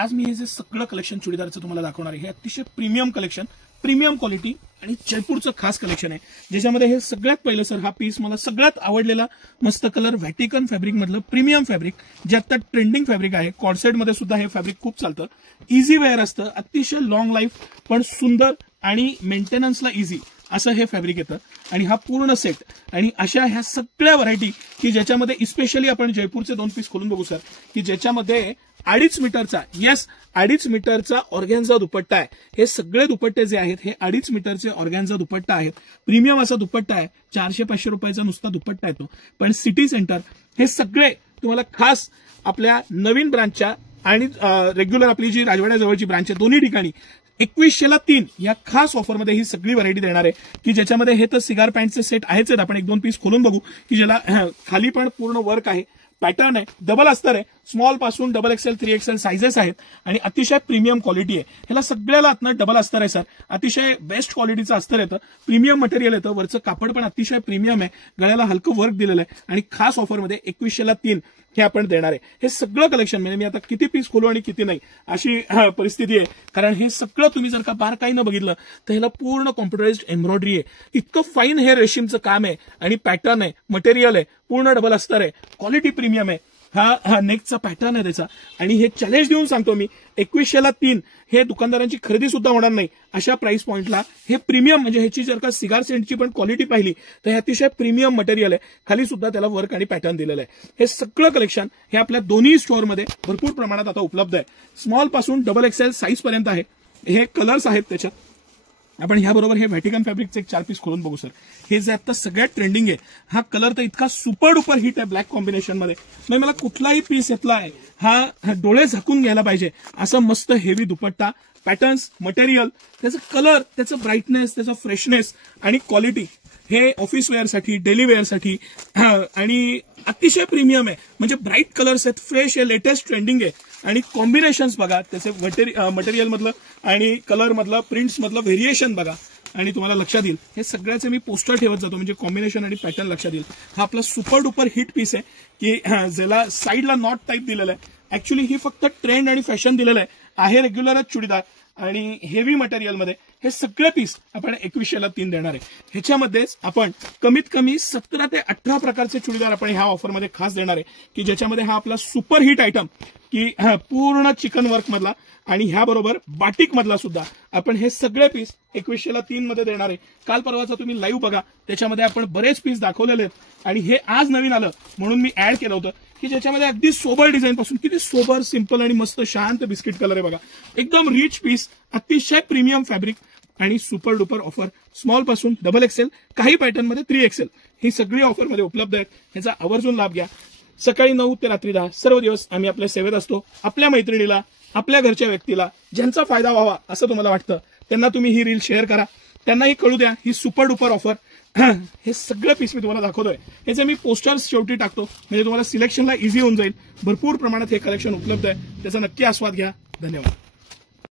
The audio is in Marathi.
आज मी हे जे सगळं कलेक्शन चुडीदारचं तुम्हाला दाखवणार आहे हे अतिशय प्रीमियम कलेक्शन, प्रीमियम क्वालिटी आणि जयपूरचं खास कलेक्शन आहे, ज्याच्यामध्ये हे सगळ्यात पहिलं सर हा पीस मला सगळ्यात आवडलेला मस्त कलर व्हॅटिकन फॅब्रिक मधलं प्रीमियम फॅब्रिक, जे आता ट्रेंडिंग फॅब्रिक आहे. कॉर्सेट मध्ये सुद्धा हे फॅब्रिक खूप चालतं, इझी वेअर असतं, अतिशय लॉंग लाईफ पण सुंदर आणि मेंटेनन्सला इझी असं हे फॅब्रिक येतं. आणि हा पूर्ण सेट आणि अशा ह्या सगळ्या व्हरायटी की ज्याच्यामध्ये स्पेशली आपण जयपूरचे 2 पीस खोलून बघू सर, की ज्याच्यामध्ये 2.5 मीटरचा, येस 2.5 मीटरचा ऑर्गॅन्झा दुपट्टा आहे. हे सगळे दुपट्टे जे आहेत हे 2.5 मीटरचे ऑर्गॅन्झा दुपट्टा आहेत. प्रीमियम असा दुपट्टा आहे, 400-500 रुपयाचा नुसता दुपट्टा येतो. पण सिटी सेंटर हे सगळे तुम्हाला खास आपल्या नवीन ब्रांचच्या आणि रेग्युलर आपली जी राजवाड्याजवळची ब्रांच आहे दोन्ही ठिकाणी 2100ला 3 या खास ऑफरमध्ये ही सगळी व्हरायटी देणार आहे, की ज्याच्यामध्ये हे तर सिगार पॅन्टचे सेट आहेच आहेत. आपण 1-2 पीस खोलून बघू की ज्याला खाली पण पूर्ण वर्क आहे, पॅटर्न आहे, डबल अस्तर आहे, स्मॉल पासून डबल एक्सेल 3XL साइजेस आहेत आणि अतिशय प्रीमियम क्वालिटी आहे. ह्याला सगळ्याला आतनं डबल अस्तर आहे सर, अतिशय बेस्ट क्वालिटीचं अस्तर येतं, प्रीमियम मटेरियल येतं, वरचं कापड पण अतिशय प्रीमियम आहे, गळ्याला हलकं वर्क दिलेलं आहे आणि खास ऑफरमध्ये 2100ला 3 हे आपण देणार आहे. हे सगळं कलेक्शन म्हणजे मी आता किती पीस खोलू आणि किती नाही अशी परिस्थिती आहे, कारण हे सगळं तुम्ही जर का बारकाईनं बघितलं तर ह्याला पूर्ण कॉम्प्युटराइज्ड एम्ब्रॉयडरी आहे, इतकं फाईन हे रेशीमचं काम आहे आणि पॅटर्न आहे, मटेरियल आहे, पूर्ण डबल अस्तर आहे, क्वालिटी प्रीमियम आहे. हा नेकचा पॅटर्न आहे त्याचा आणि हे चॅलेंज देऊन सांगतो मी 2100ला 3 हे दुकानदारांची खरेदी सुद्धा होणार नाही अशा प्राइस पॉइंटला हे प्रीमियम, म्हणजे ह्याची जर का सिगार सेंटची पण क्वालिटी पाहिली तर हे अतिशय प्रीमियम मटेरियल आहे, खाली सुद्धा त्याला वर्क आणि पॅटर्न दिलेलं आहे. हे सगळं कलेक्शन हे आपल्या दोन्ही स्टोअरमध्ये भरपूर प्रमाणात आता उपलब्ध आहे. स्मॉल पासून डबल एक्सेल साईज पर्यंत आहे. हे कलर्स आहेत त्याच्यात. आपण ह्याबरोबर हे व्हॅटिकन फॅब्रिकचे 4 पीस खोलून बघू सर. हे जे आता सगळ्यात ट्रेंडिंग आहे, हा कलर तर इतका सुपर डुपर हिट आहे ब्लॅक कॉम्बिनेशन मध्ये, म्हणजे मला कुठलाही पीस येतला आहे हा डोळे झाकून घ्यायला पाहिजे असं मस्त हेवी दुपट्टा, पॅटर्न्स, मटेरियल, त्याचं कलर, त्याचं ब्राईटनेस, त्याचं फ्रेशनेस आणि क्वालिटी हे ऑफिस वेअरसाठी, डेली वेअरसाठी आणि अतिशय प्रीमियम आहे. म्हणजे ब्राईट कलर्स आहेत, फ्रेश आहे, लेटेस्ट ट्रेंडिंग आहे आणि कॉम्बिनेशन्स बघा त्याचे मटेरियल मधलं आणि कलर मधलं, प्रिंट्स मधलं व्हेरिएशन बघा आणि तुम्हाला लक्षात येईल. हे सगळ्याचे मी पोस्टर ठेवत जातो म्हणजे कॉम्बिनेशन आणि पॅटर्न लक्षात येईल. हा आपला सुपर डुपर हिट पीस आहे की ज्याला साईडला नॉट टाईप दिलेलं आहे. ऍक्च्युली ही फक्त ट्रेंड आणि फॅशन दिलेलं आहे रेग्युलरच चुडीदार आणि हेवी मटेरियलमध्ये हे सगळे पीस आपण 2100ला 3 देणार आहे. ह्याच्यामध्येच आपण कमीत कमी 17 ते 18 प्रकारचे चुडीदार आपण ह्या ऑफरमध्ये खास देणार आहे, की ज्याच्यामध्ये हा आपला सुपर हिट आयटम की पूर्ण चिकन वर्क मधला आणि ह्याबरोबर बाटिक मधला सुद्धा आपण हे सगळे पीस 2100ला 3 मध्ये देणार आहे. काल परवाचा तुम्ही लाईव्ह बघा, त्याच्यामध्ये आपण बरेच पीस दाखवलेले आहेत आणि हे आज नवीन आलं म्हणून मी ऍड केलं होतं की ज्याच्यामध्ये अगदी सोबर डिझाईन पासून, किती सोबर, सिंपल आणि मस्त शांत बिस्किट कलर आहे बघा, एकदम रिच पीस, अतिशय प्रीमियम फॅब्रिक आणि सुपर डुपर ऑफर. स्मॉल पासून डबल एक्सेल, काही पॅटर्न मध्ये 3XL ही सगळी ऑफरमध्ये उपलब्ध आहेत. ह्याचा आवर्जून लाभ घ्या. सकाळी 9 ते रात्री 10 सर्व दिवस आम्ही आपल्या सेवेत असतो. आपल्या मैत्रिणीला, आपल्या घरच्या व्यक्तीला ज्यांचा फायदा व्हावा असं तुम्हाला वाटतं त्यांना तुम्ही ही रील शेअर करा, त्यांनाही कळू द्या ही सुपर डुपर ऑफर. हे सगळं पीस मी तुम्हाला दाखवतोय, ह्याचे मी पोस्टर्स शेवटी टाकतो म्हणजे तुम्हाला सिलेक्शनला इझी होऊन जाईल. भरपूर प्रमाणात हे कलेक्शन उपलब्ध आहे, त्याचा नक्की आस्वाद घ्या. धन्यवाद.